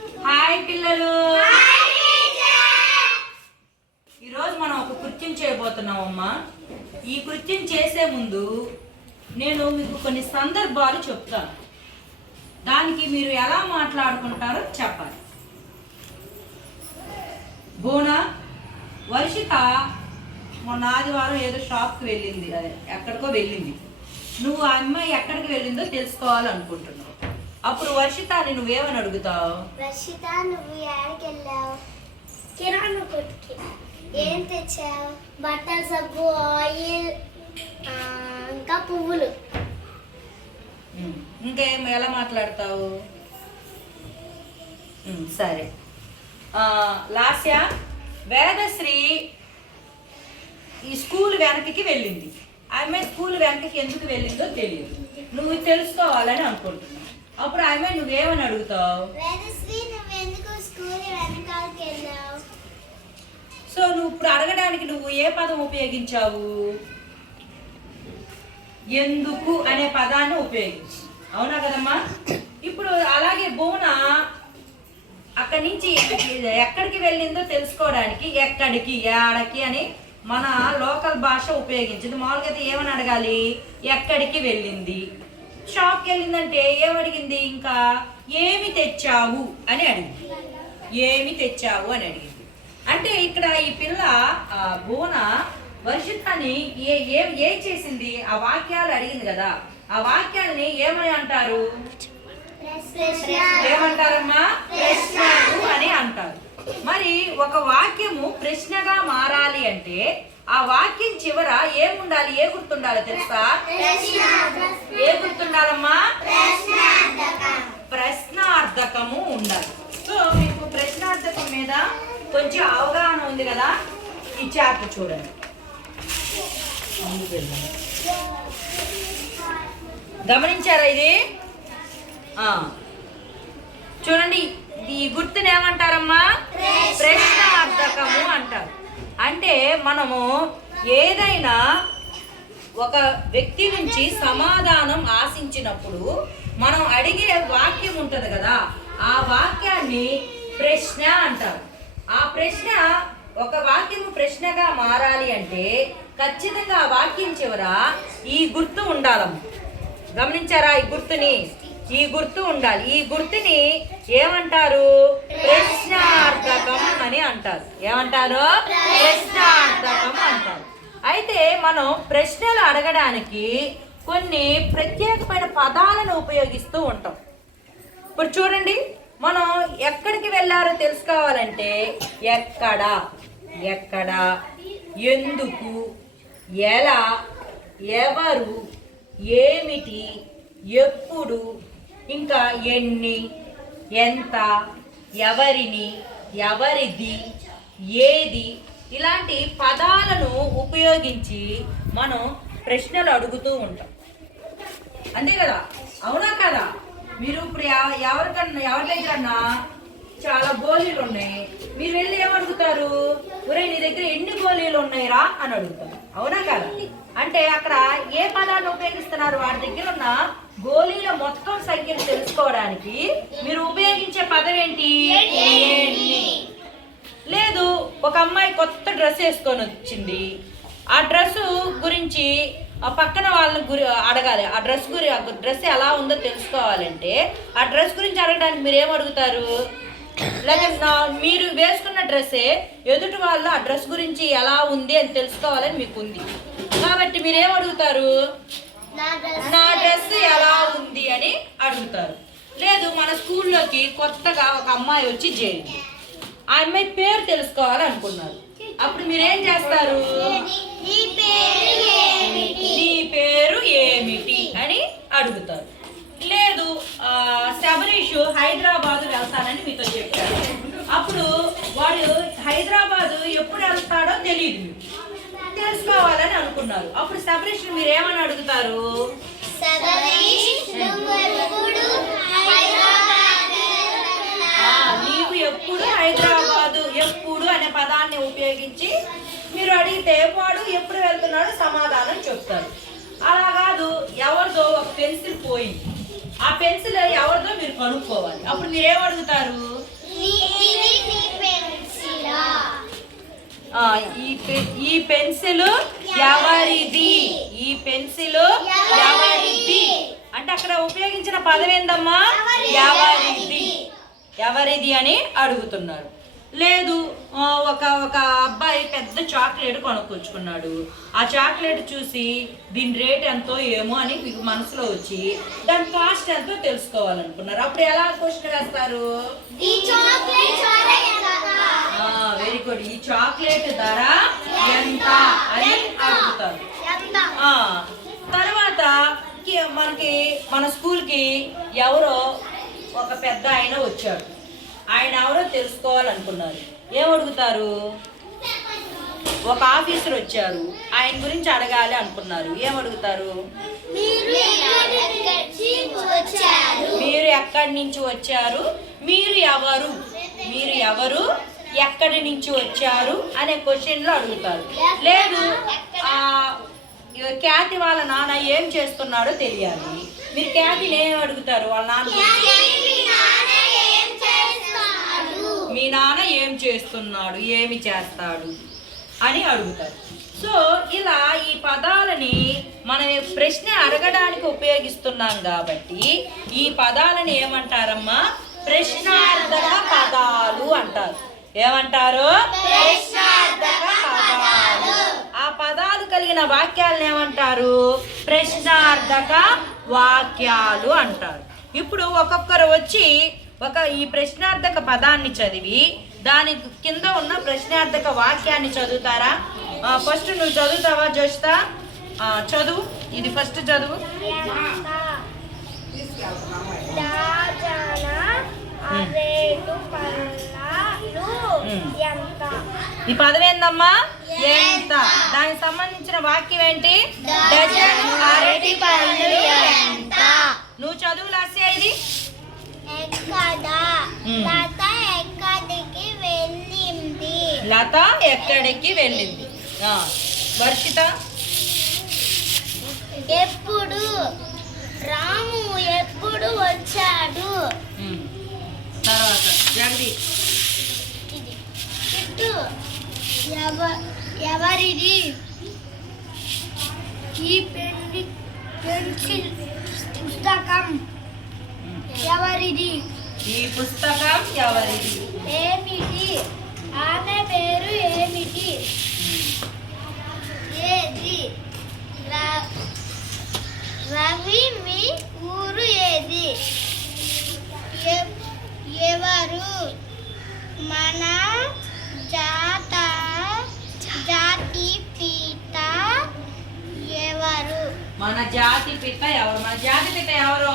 Hi పిల్లలు. ఈరోజు మనం ఒక కృత్యం చేయబోతున్నాం అమ్మా ఈ కృత్యం చేసే ముందు నేను మీకు కొన్ని సందర్భాలు చెప్తాను. దానికి మీరు ఎలా మాట్లాడుకుంటారో చెప్పాలి. బోనా వర్షిత మొన్న ఆదివారం ఏదో షాప్కి వెళ్ళింది. అదే ఎక్కడికో వెళ్ళింది. నువ్వు ఆ అమ్మాయి ఎక్కడికి వెళ్ళిందో తెలుసుకోవాలనుకుంటున్నావు. అప్పుడు వర్షితాని నువ్వేమని అడుగుతావు? రషిత నువ్వు ఎక్కడికి వెళ్ళావు? కిరాణా కొట్టుకి. ఏం తెచ్చావు? బట్టల సబ్బు ఆయిల్ ఇంకా పువ్వులు. ఇంకేం? ఎలా మాట్లాడతావు? సరే. లాస్య వేదశ్రీ ఈ స్కూల్ వెనకకి వెళ్ళింది. ఆమె స్కూల్ వెనకకి ఎందుకు వెళ్ళిందో తెలియదు. నువ్వు తెలుసుకోవాలని అనుకుంటున్నావు. అప్పుడు ఆమె నువ్వేమని అడుగుతావు? సో నువ్వు ఇప్పుడు అడగడానికి నువ్వు ఏ పదం ఉపయోగించావు? ఎందుకు అనే పదాన్ని ఉపయోగించు. అవునా కదమ్మా? ఇప్పుడు అలాగే బోన అక్కడి నుంచి ఎక్కడికి- ఎక్కడికి వెళ్ళిందో తెలుసుకోవడానికి ఎక్కడికి ఏడకి అని మన లోకల్ భాష ఉపయోగించింది. మామూలుగా అయితే ఏమని అడగాలి? ఎక్కడికి వెళ్ళింది? షాప్కి వెళ్ళిందంటే ఏమడిగింది ఇంకా ఏమి తెచ్చావు? అని అడిగింది. ఏమి తెచ్చావు? అని అడిగింది. అంటే ఇక్కడ ఈ పిల్ల బోన వర్షితాన్ని ఏ ఏ ఏం చేసింది? ఆ వాక్యాలు అడిగింది కదా. ఆ వాక్యాల్ని ఏమని అంటారు? ప్రశ్న. ఏమంటారమ్మా? ప్రశ్నలు అని అంటారు. మరి ఒక వాక్యము ప్రశ్నగా మారాలి అంటే ఆ వాక్యం చివర ఏముండాలి? ఏ గుర్తుండాలి తెలుసా? ఏ గుర్తుండాలమ్మా? ప్రశ్నార్థకము ఉండాలి. సో మీకు ప్రశ్నార్థకం మీద కొంచెం అవగాహన ఉంది కదా? ఈ చార్ట్ చూడండి. గమనించారా ఇది. చూడండి ఈ గుర్తుని ఏమంటారమ్మా? ప్రశ్నార్థకము అంటారు. అంటే మనము ఏదైనా ఒక వ్యక్తి నుంచి సమాధానం ఆశించినప్పుడు మనం అడిగే వాక్యం ఉంటుంది కదా ఆ వాక్యాన్ని ప్రశ్న అంటారు. ఆ ప్రశ్న ఒక వాక్యము ప్రశ్నగా మారాలి అంటే ఖచ్చితంగా ఆ వాక్యం చివర ఈ గుర్తు ఉండాలము. గమనించారా ఈ గుర్తుని? ఈ గుర్తు ఉండాలి. ఈ గుర్తుని ఏమంటారు? ప్రశ్నార్థకం అని అంటారు. ఏమంటారు? ప్రశ్నార్థకం అంటారు. అయితే మనం ప్రశ్నలు అడగడానికి కొన్ని ప్రత్యేకమైన పదాలను ఉపయోగిస్తూ ఉంటాం. ఇప్పుడు చూడండి. మనం ఎక్కడికి వెళ్ళారో తెలుసుకోవాలంటే ఎక్కడ ఎక్కడ ఎందుకు ఎలా ఎవరు ఏమిటి ఎప్పుడు ఇంకా ఎన్ని? ఎంత? ఎవరిని? ఎవరిది? ఏది? ఇలాంటి పదాలను ఉపయోగించి మనం ప్రశ్నలు అడుగుతూ ఉంటాం. అంతే కదా? అవునా కదా? మీరు ఇప్పుడు ఎవరికన్నా ఎవరి దగ్గరన్నా చాలా గోళీలు ఉన్నాయి. మీరు వెళ్ళి ఏమడుగుతారు? ఒరే నీ దగ్గర ఎన్ని గోళీలు ఉన్నాయిరా? అని అడుగుతారు. అవునా కదా? అంటే అక్కడ ఏ పదాన్ని ఉపయోగిస్తున్నారు? వాడి దగ్గర ఉన్న గోళీల మొత్తం సంఖ్యను తెలుసుకోవడానికి మీరు ఉపయోగించే పదం ఏంటి. లేదు ఒక అమ్మాయి కొత్త డ్రెస్ వేసుకొని వచ్చింది. ఆ డ్రెస్ గురించి ఆ పక్కన వాళ్ళని గురి అడగాలి. ఆ డ్రెస్ గురి ఆ డ్రెస్ ఎలా ఉందో తెలుసుకోవాలంటే ఆ డ్రెస్ గురించి అడగడానికి మీరు ఏం అడుగుతారు? మీరు వేసుకున్న డ్రెస్సే ఎదుటి వాళ్ళు ఆ డ్రెస్ గురించి ఎలా ఉంది అని తెలుసుకోవాలని మీకు ఉంది కాబట్టి మీరు ఏం అడుగుతారు నా డ్రెస్ నా డ్రెస్ ఎలా ఉంది అని అడుగుతారు. లేదు మన స్కూల్లోకి కొత్తగా ఒక అమ్మాయి వచ్చి చేరింది ఆ అమ్మాయి పేరు తెలుసుకోవాలి అనుకున్నారు. అప్పుడు మీరేం చేస్తారు? నీ పేరు ఏమిటి నీ పేరు ఏమిటి అని అడుగుతారు లేదు ఆ, శబరీష్ హైదరాబాద్ వెళ్తానని మీతో చెప్పాడు అప్పుడు వాడు హైదరాబాద్ ఎప్పుడు వెళ్తాడో తెలియదు తెలుసుకోవాలని అనుకున్నారు. అప్పుడు శబరీష్ మీరు ఏమని అడుగుతారు? సబరీష్ నువ్వు ఎప్పుడు హైదరాబాద్ ఎప్పుడు అనే పదాన్ని ఉపయోగించి మీరు అడిగితే వాడు ఎప్పుడు వెళ్తున్నాడో సమాధానం చెప్తారు అలా కాదు ఎవరిదో ఒక పెన్సిల్ పోయింది. ఆ పెన్సిల్ ఎవరిదో మీరు కనుక్కోవాలి. అప్పుడు మీరు ఏం అడుగుతారు? ఆ, ఈ ఈ పెన్సిల్ ఎవరిది ఈ పెన్సిల్ ఎవరిది అంటే అక్కడ ఉపయోగించిన పదం ఏందమ్మా? ఎవరిది ఎవరిది అని అడుగుతున్నారు. లేదు ఒక ఒక అబ్బాయి పెద్ద చాక్లెట్ కొనుక్కొచ్చుకున్నాడు. ఆ చాక్లెట్ చూసి దీని రేట్ ఎంతో ఏమో అని మీకు మనసులో వచ్చి దాని కాస్ట్ ఎంతో తెలుసుకోవాలనుకున్నారు. అప్పుడు ఎలా క్వశ్చన్ వేస్తారు ఈ చాక్లెట్ చాలా ఎంత? వెరీ గుడ్ ఈ చాక్లెట్ ధర ఎంత అని అడుగుతారు. తర్వాత మనకి మన స్కూల్కి ఎవరో ఒక పెద్ద ఆయన వచ్చాడు. ఆయన ఎవరో తెలుసుకోవాలనుకున్నారు. ఏం అడుగుతారు? ఒక ఆఫీసర్ వచ్చారు. ఆయన గురించి అడగాలి అనుకున్నారు. ఏం అడుగుతారు? మీరు ఎక్కడి నుంచి వచ్చారు? మీరు ఎక్కడి నుంచి వచ్చారు? మీరు ఎవరు? మీరు ఎవరు? ఎక్కడి నుంచి వచ్చారు అనే క్వశ్చన్లో అడుగుతారు. లేదు ఖ్యాతి వాళ్ళ నాన్న ఏం చేస్తున్నాడో తెలియాలి. మీరు ఖ్యాతిని ఏం అడుగుతారు? వాళ్ళ నాన్న మీ నాన్న ఏం మీ నాన్న ఏం చేస్తున్నాడు? ఏమి చేస్తాడు? అని అడుగుతారు. సో ఇలా ఈ పదాలని మనం ప్రశ్న అడగడానికి ఉపయోగిస్తున్నాం కాబట్టి ఈ పదాలని ఏమంటారమ్మా? ప్రశ్నార్థక పదాలు అంటారు. ఏమంటారు? ప్రశ్నార్థక పదాలు. ఆ పదాలు కలిగిన వాక్యాలను ఏమంటారు? ప్రశ్నార్థక వాక్యాలు అంటారు. ఇప్పుడు ఒక్కొక్కరు వచ్చి ఒక ఈ ప్రశ్నార్థక పదాన్ని చదివి దాని కింద ఉన్న ప్రశ్నార్థక వాక్యాన్ని చదువుతారా? ఫస్ట్ నువ్వు చదువుతావా జోషిత చదువు. ఇది ఫస్ట్ చదువు. ఈ పదం ఏందమ్మా? ఎంత? దానికి సంబంధించిన వాక్యం ఏంటి? నువ్వు చదువు లాస్య ఇది. లత ఎక్కడికి వెళ్ళింది? లత ఎక్కడికి వెళ్ళింది? ఆ, వర్షిత? ఎప్పుడు? రాము ఎప్పుడు వచ్చాడు. తర్వాత. జగదీష్ ఎవరిది? ఈ పెన్సి పెన్సిల్ పుస్తకం ఎవరిది? ఈ పుస్తకం ఎవరిది? ఏమిటి? ఆమె పేరు ఏమిటి ఏది ర- రవి మీ ఊరు ఏది ఎ- ఎవరు మన జాత జాతి పీత ఎవరు మన పిత ఎవరు? మన జాతి పిత ఎవరు?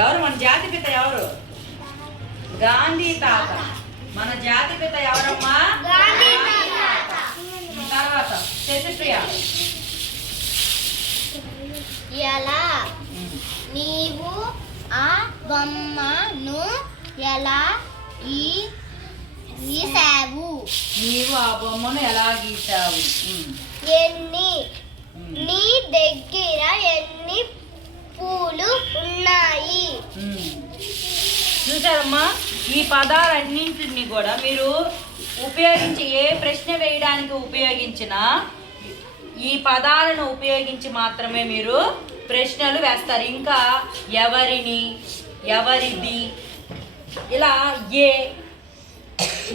ఎవరు? మన జాతి పిత ఎవరు? గాంధీ తాత. మన జాతి పిత ఎవరమ్మా. తర్వాత శశిప్రియ. ఎలా? నీవు ఆ బొమ్మను ఎలా ఈ గీసావు? నీవు ఆ బొమ్మను ఎలా గీసావు? ఎన్ని? నీ దగ్గర ఎన్ని పూలు ఉన్నాయి? చూసారమ్మా ఈ పదాలన్నింటినీ కూడా మీరు ఉపయోగించి ఏ ప్రశ్న వేయడానికి ఉపయోగించినా ఈ పదాలను ఉపయోగించి మాత్రమే మీరు ప్రశ్నలు వేస్తారు. ఇంకా ఎవరిని ఎవరిది? ఇలా ఏ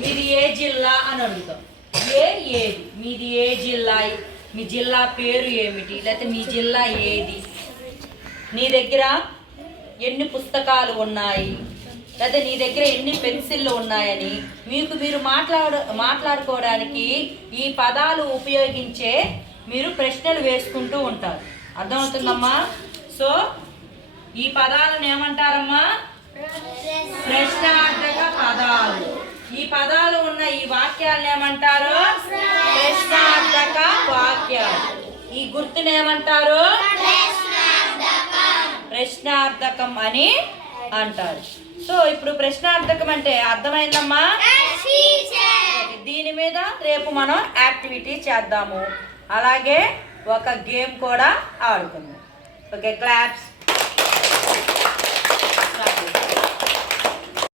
మీరు ఏ జిల్లా అని అడుగుతాం. ఏ ఏది? మీది ఏ జిల్లా? మీ జిల్లా పేరు ఏమిటి? లేకపోతే మీ జిల్లా ఏది? నీ దగ్గర ఎన్ని పుస్తకాలు ఉన్నాయి? లేదా నీ దగ్గర ఎన్ని పెన్సిళ్ళు ఉన్నాయని? మీకు మీరు మాట్లాడ మాట్లాడుకోవడానికి ఈ పదాలు ఉపయోగించే మీరు ప్రశ్నలు వేసుకుంటూ ఉంటారు. అర్థమవుతుందమ్మా? సో ఈ పదాలను ఏమంటారమ్మా? ప్రశ్నార్థక పదాలు. ఈ పదాలు ఉన్న ఈ వాక్యాలను ఏమంటారు? ప్రశ్నార్థక వాక్యాలు. ఈ గుర్తును ఏమంటారు? ప్రశ్నార్థకం అని అంటారు. సో ఇప్పుడు ప్రశ్నార్థకం అంటే అర్థమైందమ్మా? దీని మీద రేపు మనం యాక్టివిటీ చేద్దాము. అలాగే ఒక గేమ్ కూడా ఆడుకుందాం. Okay claps.